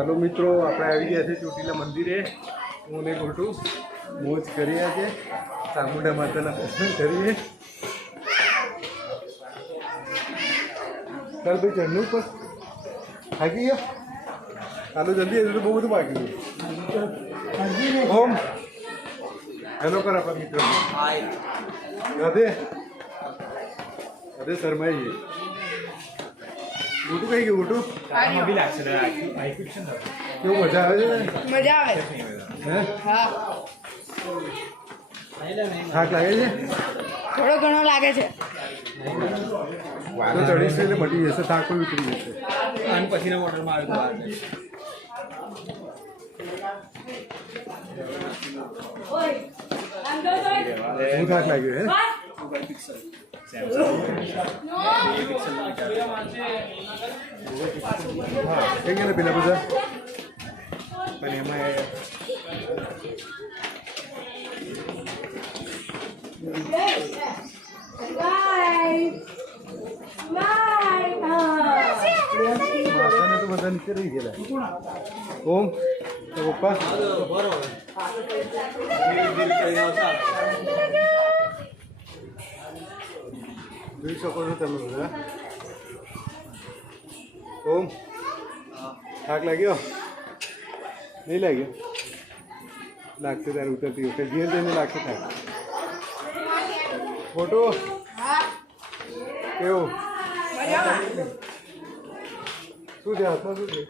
ચાલો મિત્રો, આપણે આવી ગયા છે ચોટીલા મંદિરે. હું ને ગોટું મોજ કરીએ છે, ચામુંડા માતાના દર્શન કરીએ. ચાલ ભાઈ, ચડનું ઉપર થાકી ગયો. ચાલો જલ્દી, હજુ તો બહુ બધું બાકી છે. ઓમ હેલો કર આપણા મિત્રો. રાધે રાધે શર્માઈએ. ગોટું કઈ ગયું? ગોટું કેવું મજા આવે છે? મજા આવે. હે હા, થાક લાગે છે? થોડો ઘણો લાગે છે. તો ચડીશું એટલે મટી જશે, થાક પણ ઉતરી જશે. અને પછીના મોડલમાં આવ્યું હું થાક લાગ્યો હે? હા, કઈ ગયા પેલા બધા? પણ એમાં માતાને તો બધા નીચે રહી ગયેલા. ઓમ તો પપ્પા જોઈ શકો છો તમે બધા. ઓમ થાક લાગ્યો? નહીં લાગ્યો? લાગશે ત્યારે ઉતરતી વખતે ધીરે ધીરે લાગશે થાક. ફોટો કેવું? શું છે હાથમાં? શું છે?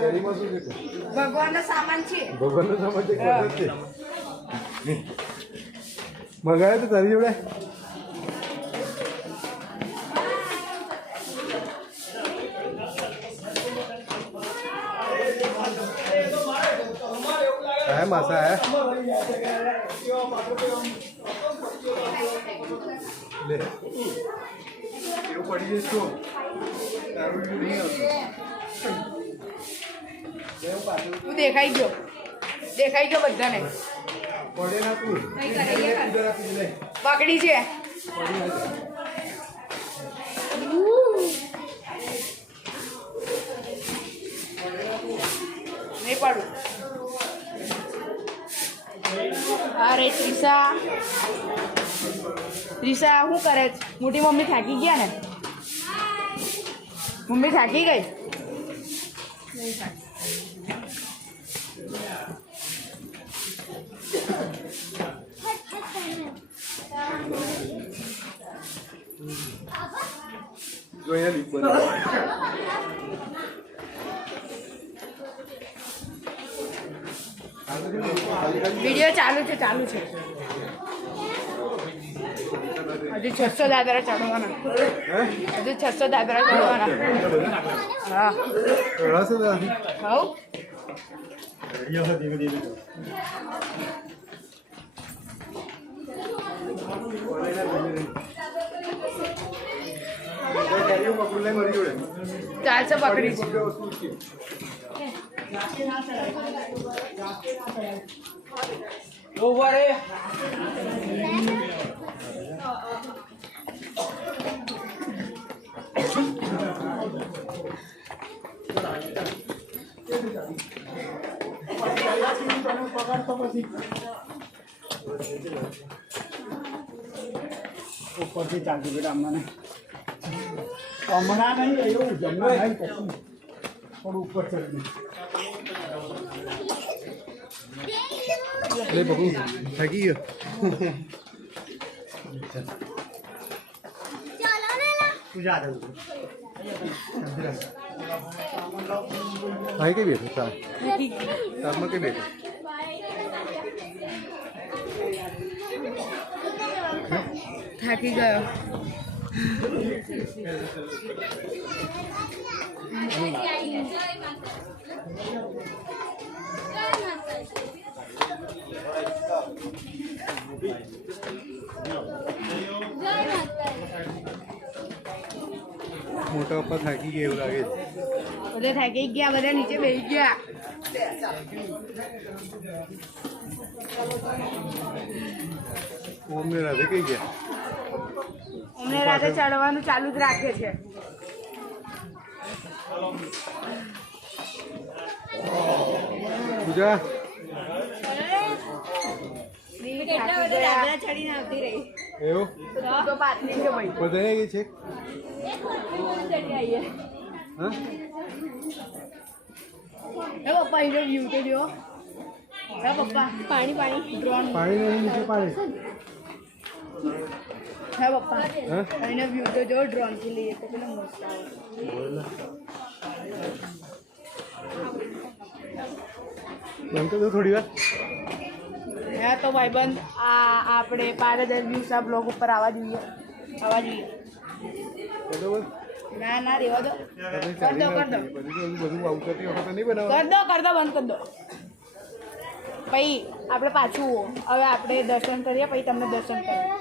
કેરીમાં શું છે? ભગવાનનો સામાન છે. ભગવાનનો સામાન છે. મંગાવ્યો તો તારી જોડે? है मासा है ले એવું પડી જઈશ તો તારું નહીં આવતું. તું દેખાઈ ગયો બધાને. પડે ના તું પકડી છે. નહીં પાડું. અરે ત્રિષા શું કરે છે? મોટી મમ્મી થાકી ગયા ને? મમ્મી થાકી ગઈ? નહીં થાકી. જો અહીંયા લીપ બનાવે. વિડીયો ચાલુ છે. હજુ 600 દાદરા ચડવાના. હજુ 600 દાદરા ચડવાના. હા, રસ નથી. હવ ચાલશે. પકડી છે. ઉપરથી ચાલતી બેટા અમને હમણાં નહીં એવું જમવા નહીં પછી થોડું ઉપર ચડી લે બબુ થાકી ગયો. તું જા દઉં અહીં કઈ બેઠો? તારમાં કઈ બેઠો? થાકી ગયો. મોટા પપ્પા થાકી ગયા એવું લાગે છે. બધા થાકી ગયા. બધા નીચે બેસી ગયા. ઓમને રાધે કઈ ગયા? અમને રાતે ચડવાનું ચાલુ જ રાખે છે. પૂજા ચડીને આવતી રહી એવું તો પાતળી છે ભાઈ બધાને ગઈ છે હા હે પપ્પા એનો વ્યૂ તો જો હે પપ્પા પાણી ડ્રોન પાણી નહીં નીચે પાણી હે પપ્પા હા એનો વ્યૂ તો જો ડ્રોન થી લઈએ તો કેટલો મસ્ત આવે બંધ તો થોડી વાર હે તો ભાઈબંધ આપણે 5000 વ્યૂઝ આ બ્લોગ ઉપર આવવા જોઈએ બરોબર ના ના રેવા દો કર દો બધું આવતી વખતે નહીં બનાવવાનું કર દો બંધ કર દો પછી આપણે પાછું હવે આપણે દર્શન કરીએ પછી તમને દર્શન કરીએ